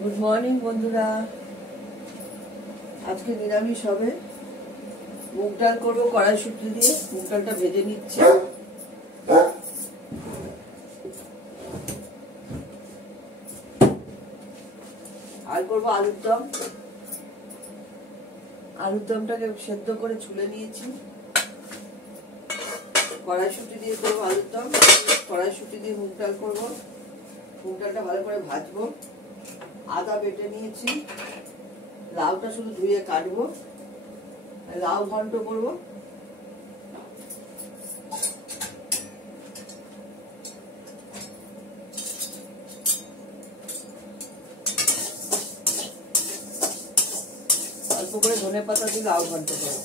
Good morning বন্ধুরা। আজকে নিরামিষ হবে। মুগ ডাল করবো কড়াইশুঁটি দিয়ে। মুগ ডালটা ভেজে নিচ্ছি। আর করবো আলুর দম। আলুর দমটাকে সেদ্ধ করে ছুলে নিয়েছি। কড়াইশুঁটি দিয়ে করবো আলুর দম। কড়াইশুঁটি দিয়ে মুগ ডাল করবো। মুগ ডালটা ভালো করে ভাজবো। আদা বেটে নিয়েছি। লাউটা শুধু ধুয়ে কাটবো। লাউ ঘন্ট করবো। অল্প করে ধনে পাতা দিয়ে লাউ ঘন্ট করবো।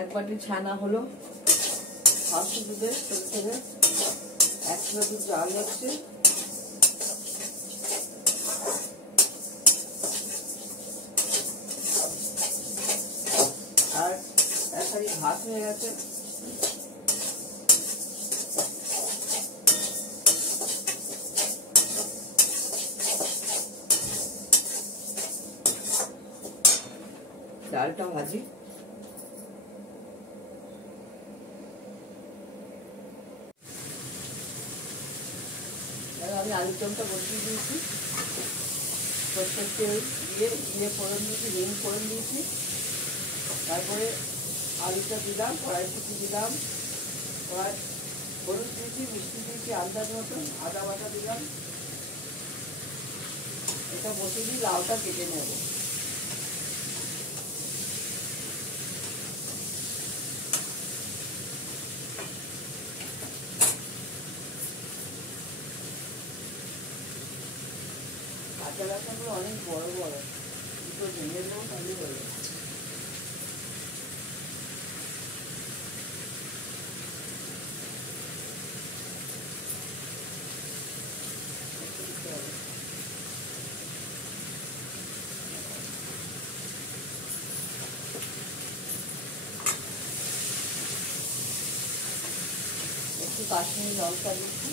এক বাটি ছানা হলো ফার্স্ট দুধের ছোট থেকে 100 দুধ জাল হচ্ছে। আর এক হাঁড়ি ভাত হয়ে গেছে। ডালটা ভাজি। আমি আলুর দমটা বসিয়ে দিয়েছি। সরষের তেল দিয়ে ফোড়ন দিয়েছি, হিং ফোড়ন দিয়েছি। তারপরে আলুটা দিলাম, কড়াইশুঁটি দিলাম, হলুদ দিয়েছি, মিষ্টি দিয়েছি আন্দাজ মতন, আদা বাটা দিলাম। এটা বসিয়ে দিয়ে লাউটা কেটে নেব। কাঁচা লঙ্কাগুলো অনেক বড় বড়, দুটো ভেঙে দেবো তাহলে হলো। একটু কাশ্মীরি লঙ্কা দিচ্ছি।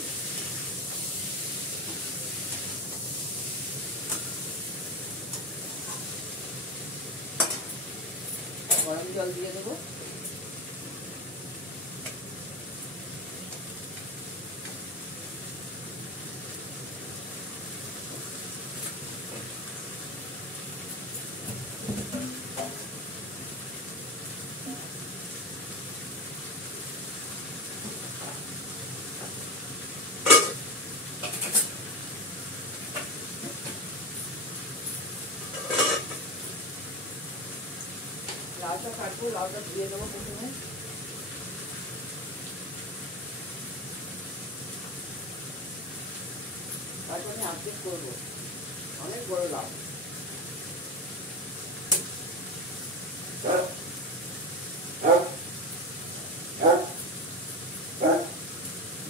গরম জল দিয়ে দেবো। লাউটা কাটবো, লাউটা ধুয়ে দেবো প্রথমে। তারপর আমি আর্ধেক করবো, অনেক বড় লাউ।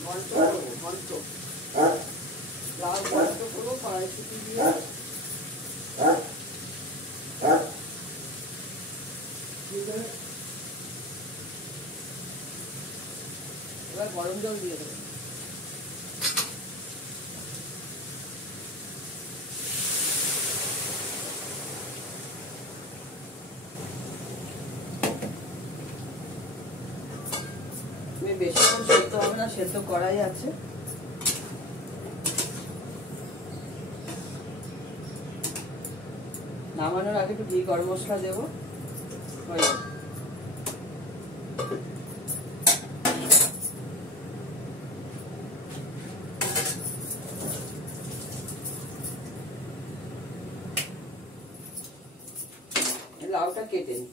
ঘন্ট করবো, ঘন্ট লাউ ঘন্ট করবো কড়াইশুঁটি দিয়ে। এবার গরম জল দিয়ে দেবো। বেশিক্ষণ সেদ্ধ হবে না, সেদ্ধ করাই আছে। নামানোর আগে একটু ঘি গরম মশলা দেবো। লাউটা কেটে নিই।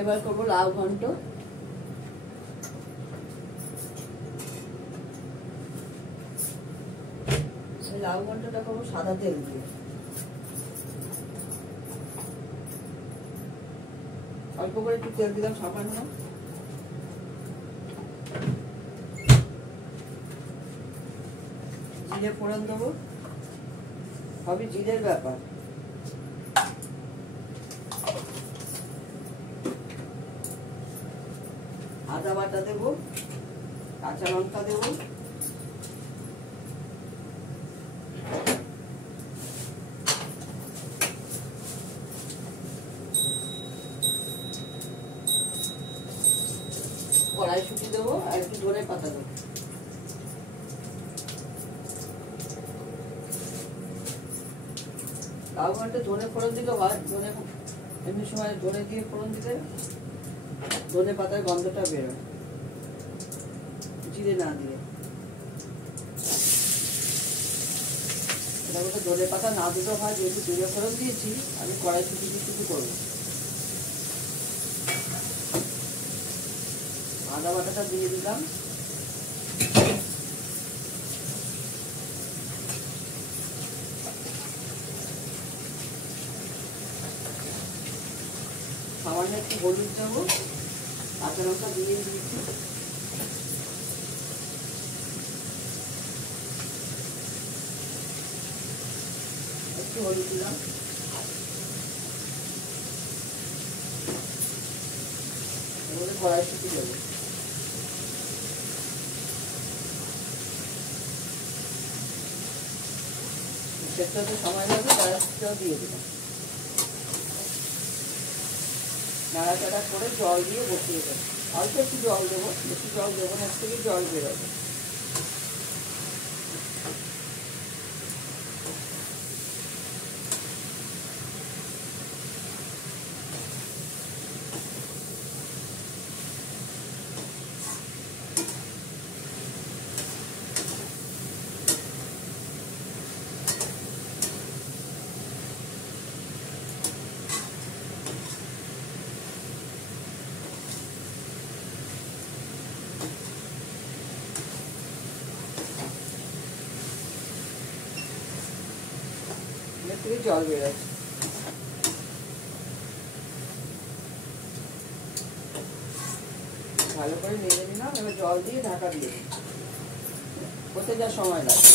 এবার করবো লাউ ঘন্ট। লাউ ঘন্টটা করবো সাদা তেল দিয়ে। অল্প করে একটু তেল দিলাম সামান্য। জিরে ফোড়ন দেবো, হবে জিরের ব্যাপার। আদা বাটা দেবো, কাঁচা লঙ্কা দেবো, কড়াইশুঁটি দেবো আর একটু ধনে পাতা দেবো। লাউ ঘন্টে ধনে ফোড়ন দিলেও হয়, ধনে এমনি সময় ধনে দিয়ে ফোড়ন দিলে ধনে পাতার গন্ধটা বেরোয়, জিরে না দিয়ে। এটা বলতে ধনে পাতা না দিলেও হয়, যেহেতু জিরে ফোড়ন দিয়েছি আমি কড়াইশুঁটি দিয়ে শুধু করবো। আদা বাটাটা দিয়ে দিলাম, সামান্য একটু হলুদ দেবো, কাঁচা লঙ্কা দিয়ে দিয়েছি, একটু হলুদ দিলাম, এবারে কড়াইশুঁটি দেবো, সেটা তো সময় লাগবে, কড়াইশুঁটিটাও দিয়ে দিলাম। নাড়াচাড়া করে জল দিয়ে বসিয়ে দেবো, অল্প একটু জল দেবো, বেশি জল দেবো না, থেকে জল বেরোবে। এর থেকে জল বেরোচ্ছে, ভালো করে নেড়ে নিলাম। এবার জল দিয়ে ঢাকা দিয়ে হতে যা সময় লাগে,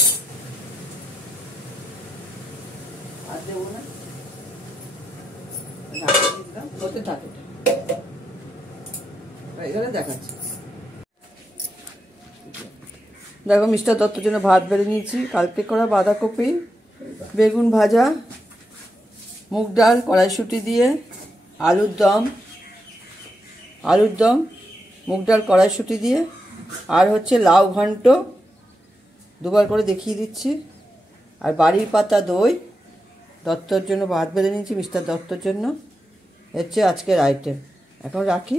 আর দেবো না, ঢাকা দিয়ে দিলাম, হতে থাকে। এখানে দেখাচ্ছি, দেখো মিস্টার দত্তর জন্য ভাত বেড়ে নিয়েছি, কালকে করা বাঁধাকপি, বেগুন ভাজা, মুগ ডাল, কড়াইশুঁটি দিয়ে আলুর দম, মুগ ডাল কড়াইশুঁটি দিয়ে, আর হচ্ছে লাউ ঘন্ট, দুবার করে দেখিয়ে দিচ্ছি, আর বাড়ির পাতা দই। দত্তর জন্য ভাত বেড়ে নিয়েছি, মিস্টার দত্তর জন্য। হচ্ছে আজকের আইটেম। এখন রাখি।